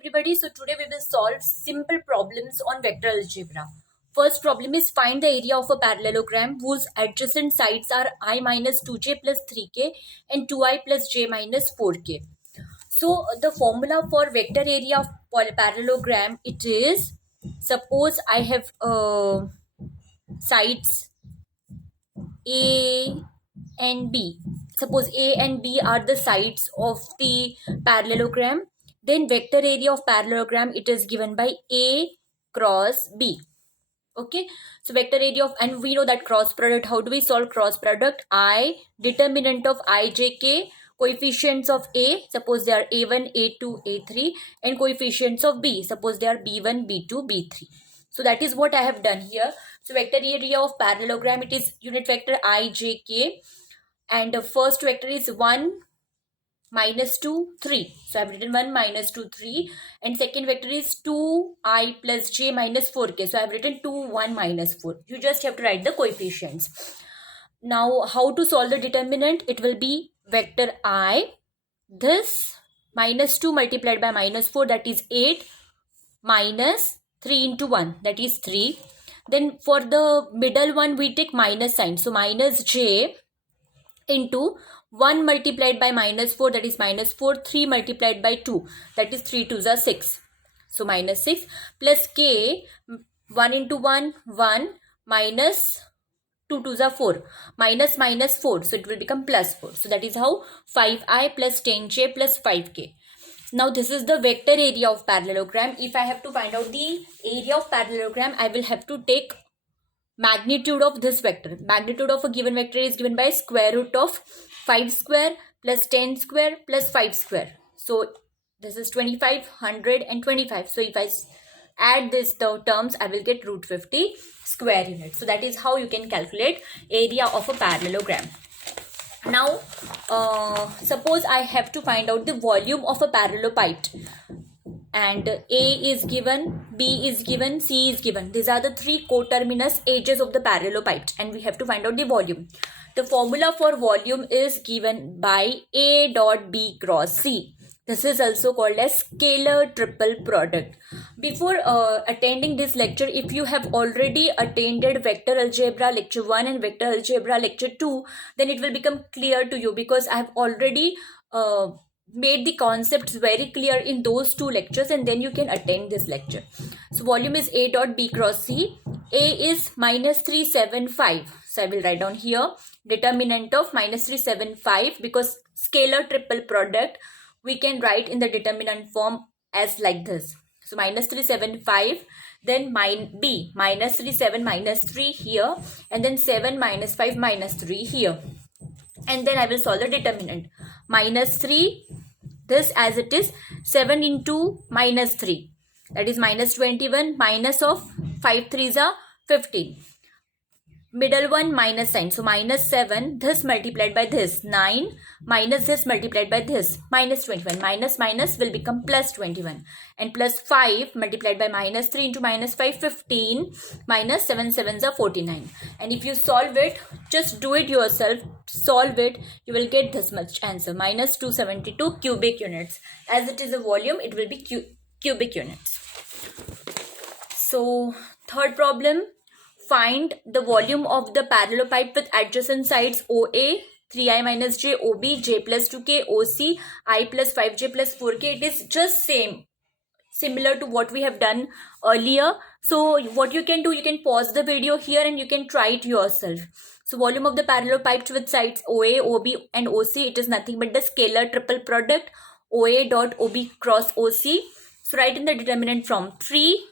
Everybody, so today we will solve simple problems on vector algebra. First problem is find the area of a parallelogram whose adjacent sides are I minus 2j plus 3k and 2i plus j minus 4k. So the formula for vector area of parallelogram, it is, suppose I have sides A and B. Suppose A and B are the sides of the parallelogram. Then vector area of parallelogram, it is given by A cross B. Okay, so vector area of, and we know that cross product. How do we solve cross product? I, determinant of I, j, k, coefficients of A, suppose they are A1, A2, A3, and coefficients of B, suppose they are B1, B2, B3. So that is what I have done here. So vector area of parallelogram, it is unit vector I, j, k, and the first vector is 1, minus 2, 3. So I have written 1, minus 2, 3. And second vector is 2i plus j minus 4k. So I have written 2, 1, minus 4. You just have to write the coefficients. Now, how to solve the determinant? It will be vector I. This minus 2 multiplied by minus 4, that is 8, minus 3 into 1, that is 3. Then for the middle one, we take minus sign. So minus j into 1 multiplied by minus 4, that is minus 4, 3 multiplied by 2, that is 3 2s are 6. So minus 6 plus k, 1 into 1, 1, minus 2 2s are 4, minus minus 4, so it will become plus 4. So that is how 5i plus 10j plus 5k. Now this is the vector area of parallelogram. If I have to find out the area of parallelogram, I will have to take magnitude of this vector. Magnitude of a given vector is given by square root of 5 square plus 10 square plus 5 square. So this is 25, 100 and 25. So if I add these terms, I will get root 50 square units. So that is how you can calculate area of a parallelogram. Now suppose I have to find out the volume of a parallelepiped, and A is given, B is given, C is given. These are the three coterminous edges of the parallelepiped, and we have to find out the volume. The formula for volume is given by A dot B cross C. This is also called as scalar triple product. Before attending this lecture, if you have already attended vector algebra lecture 1 and vector algebra lecture 2, then it will become clear to you, because I have already made the concepts very clear in those two lectures, and then you can attend this lecture. So volume is A dot B cross C. A is minus 375. So I will write down here determinant of minus 375, because scalar triple product we can write in the determinant form as like this. So minus 375, then B minus 37 minus 3 here, and then 7 minus 5 minus 3 here. And then I will solve the determinant. Minus 3, this as it is, 7 into minus 3, that is minus 21, minus of 5 3s are 15. Middle one minus sign, so minus 7, this multiplied by this 9, minus this multiplied by this minus 21. Minus minus will become plus 21, and plus 5 multiplied by minus 3 into minus 5, 15, minus 7 7s are 49. And if you solve it, just do it yourself, solve it, you will get this much answer, minus 272 cubic units. As it is a volume, it will be cubic units. So third problem, find the volume of the parallelepiped with adjacent sides OA, 3i minus j, OB, j plus 2k, OC, I plus 5j plus 4k. It is just similar to what we have done earlier. So what you can do, you can pause the video here and you can try it yourself. So volume of the parallelepiped with sides OA, OB and OC, it is nothing but the scalar triple product OA dot OB cross OC. So write in the determinant from 3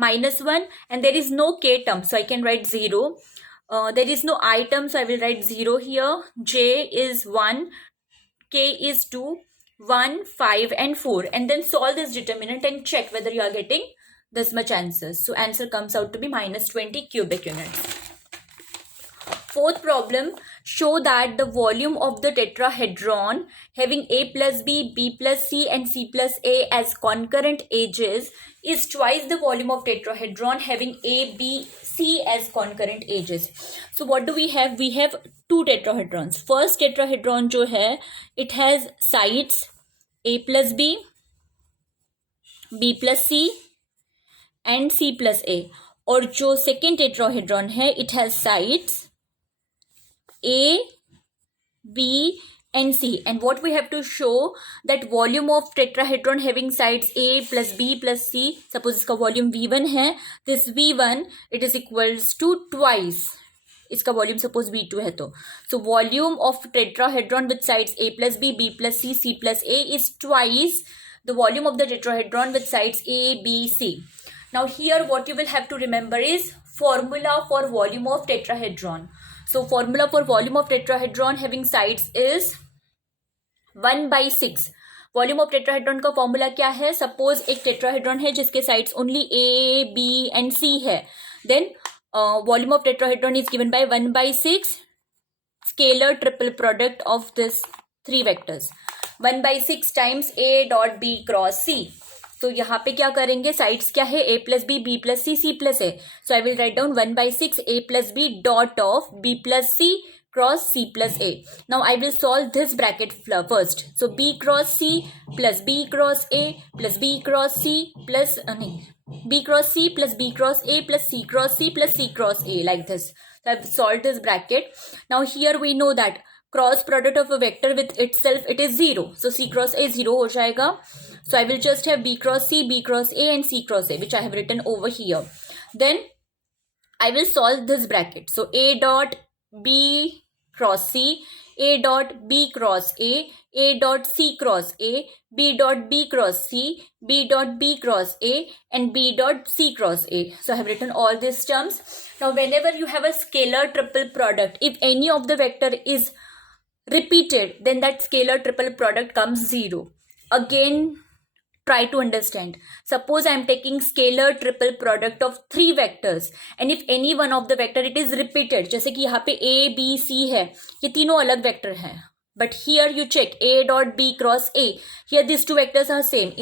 minus 1, and there is no k term, so I can write 0. There is no I term, so I will write 0 here. J is 1, k is 2, 1, 5 and 4, and then solve this determinant and check whether you are getting this much answers. So answer comes out to be minus 20 cubic units. Fourth problem, show that the volume of the tetrahedron having A plus B, B plus C and C plus A as concurrent edges is twice the volume of tetrahedron having A, B, C as concurrent edges. So what do we have? We have two tetrahedrons. First tetrahedron jo hai, it has sides A plus B, B plus C and C plus A. और जो second tetrahedron है it has sides A B and C, and what we have to show that volume of tetrahedron having sides A plus B plus C, suppose इसका volume V1 है, this V1 it is equals to twice इसका volume suppose V2 है तो, so volume of tetrahedron with sides A plus B, B plus C, C plus A is twice the volume of the tetrahedron with sides A, B, C. Now here what you will have to remember is formula for volume of tetrahedron. So formula for volume of tetrahedron having sides is 1/6. Volume of tetrahedron का formula क्या है? Suppose एक tetrahedron है जिसके sides only A B and C है, then volume of tetrahedron is given by 1/6 scalar triple product of this three vectors, 1/6 times A dot B cross C. तो यहाँ पे क्या करेंगे, साइड्स क्या है, A plus B plus C plus A. So I will write down 1/6 A plus B dot of B plus C cross C plus A. Now I will solve this bracket first. So B cross C plus B cross A plus B cross C plus B cross C plus B cross A plus C cross C plus C cross A, like this. So I've solved this bracket. Now here we know that cross product of a vector with itself it is 0. So C cross A 0 हो जाएगा. So I will just have B cross C, B cross A and C cross A, which I have written over here. Then I will solve this bracket. So A dot B cross C, A dot B cross A dot C cross A, B dot B cross C, B dot B cross A and B dot C cross A. So I have written all these terms. Now whenever you have a scalar triple product, if any of the vector is repeated, then that scalar triple product comes 0. Again, try to understand. Suppose I am taking scalar triple product of three vectors and if any one of the vector it is repeated, जैसे कि यहाँ पे A, B, C है, ये तीनों अलग vector हैं, but here you check A dot B cross A, here these two vectors are same.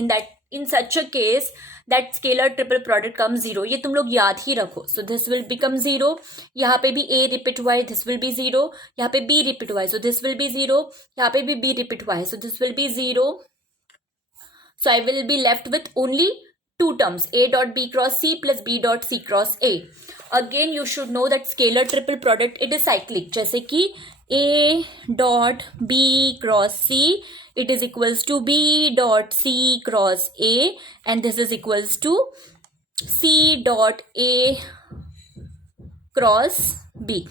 In such a case that scalar triple product comes 0. ये तुम लोग याद ही रखो. So this will become 0. यहाँ पे भी A repeat हुआ है, this will be 0. यहाँ पे B repeat हुआ है, so this will be 0. यहाँ पे भी B repeat हुआ है, so this will be 0. So I will be left with only two terms, A dot B cross C plus B dot C cross A. Again you should know that scalar triple product it is cyclic. जैसे कि A dot B cross C it is equals to B dot C cross A and this is equals to C dot A cross B,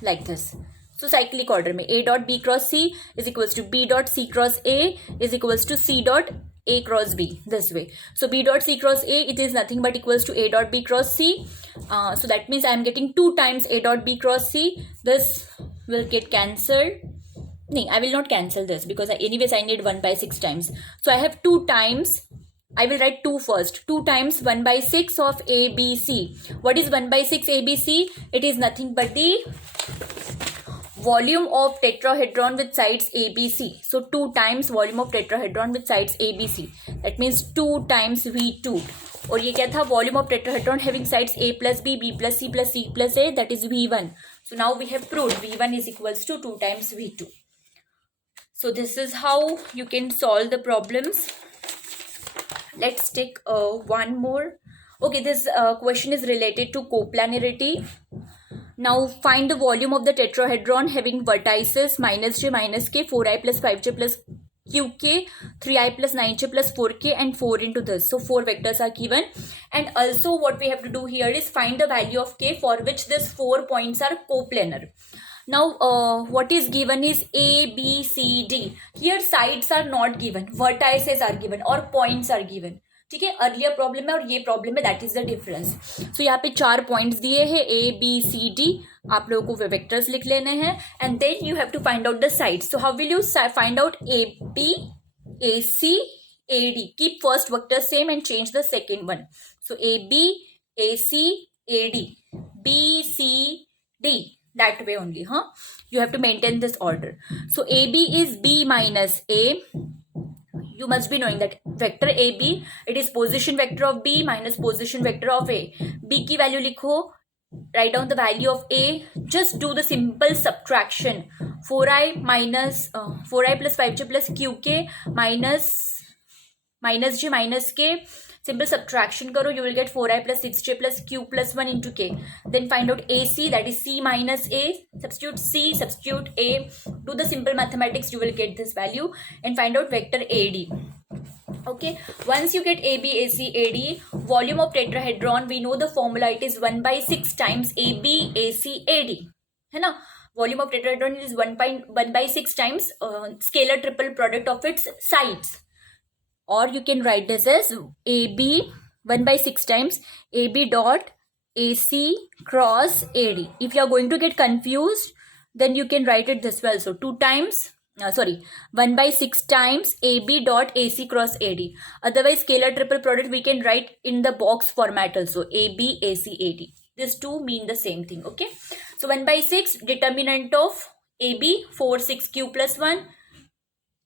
like this. So cyclic order में A dot B cross C is equals to B dot C cross A is equals to C dot A cross B, this way. So B dot C cross A it is nothing but equals to A dot B cross C. So that means I am getting 2 times A dot B cross C. This will get cancelled. No, I will not cancel this because anyways I need 1/6 times. So I have 2 times. I will write 2 first. 2 times 1/6 of ABC. What is 1/6 ABC? It is nothing but the volume of tetrahedron with sides ABC. So 2 times volume of tetrahedron with sides ABC. That means 2 times V2. और ये क्या था, volume of tetrahedron having sides A plus B, B plus C plus C plus A, that is V1. So now we have proved V1 is equals to 2 times V2. So this is how you can solve the problems. Let's take one more. Okay, this question is related to coplanarity. Now find the volume of the tetrahedron having vertices minus j minus k, 4i plus 5j plus qk, 3i plus 9j plus 4k and 4 into this. So 4 vectors are given and also what we have to do here is find the value of k for which these 4 points are coplanar. Now what is given is A, B, C, D. Here sides are not given, vertices are given or points are given. ठीक है, earlier problem है और ये problem है, that is the difference. सो यहाँ पे 4 points दिए हैं A, B, C, D. आप लोगों को वेक्टर्स लिख लेने हैं and then you have to find out the sides. So how will you find out AB, AC, AD? Keep first vector same and change the second one. So AB, AC, AD, B, C, D. That way only, huh? You have to maintain this order. So AB is B minus A. You must be knowing that vector AB it is position vector of B minus position vector of A. B की value लिखो, write down the value of A. Just do the simple subtraction. 4i minus 4i plus 5j plus qk minus j minus k. Simple subtraction karo, you will get 4i plus 6j plus q plus 1 into k. Then find out AC, that is C minus A. Substitute C, substitute A. Do the simple mathematics, you will get this value. And find out vector AD. Okay, once you get AB, AC, AD, volume of tetrahedron, we know the formula, it is 1 by 6 times AB, AC, AD. है ना? Volume of tetrahedron is 1 by 6 times scalar triple product of its sides. Or you can write this as AB 1 by 6 times AB dot AC cross AD. If you are going to get confused, then you can write it this way also. 1 by 6 times AB dot AC cross AD. Otherwise, scalar triple product we can write in the box format also. AB, AC, AD. These two mean the same thing. Okay. So 1 by 6, determinant of AB 4, 6, Q plus 1.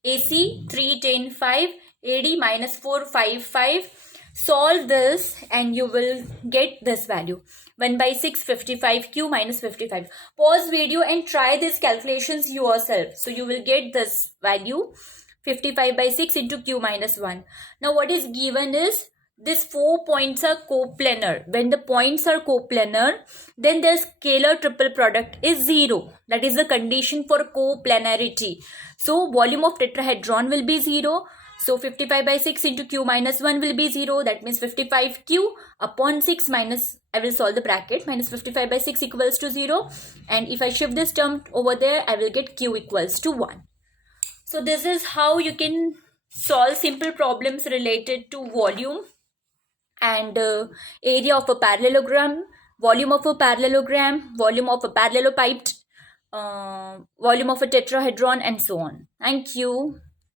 AC 3, 10, 5. AD minus 4, 5, 5. Solve this and you will get this value. 1 by 6, 55, Q minus 55. Pause video and try these calculations yourself. So you will get this value, 55 by 6 into Q minus 1. Now what is given is, these 4 points are coplanar. When the points are coplanar, then the scalar triple product is 0. That is the condition for coplanarity. So volume of tetrahedron will be 0. So 55 by 6 into Q minus 1 will be 0. That means 55Q upon 6 minus, I will solve the bracket, minus 55 by 6 equals to 0. And if I shift this term over there, I will get Q equals to 1. So this is how you can solve simple problems related to volume and area of a parallelogram, volume of a parallelogram, volume of a parallelopiped, volume of a tetrahedron, and so on. Thank you.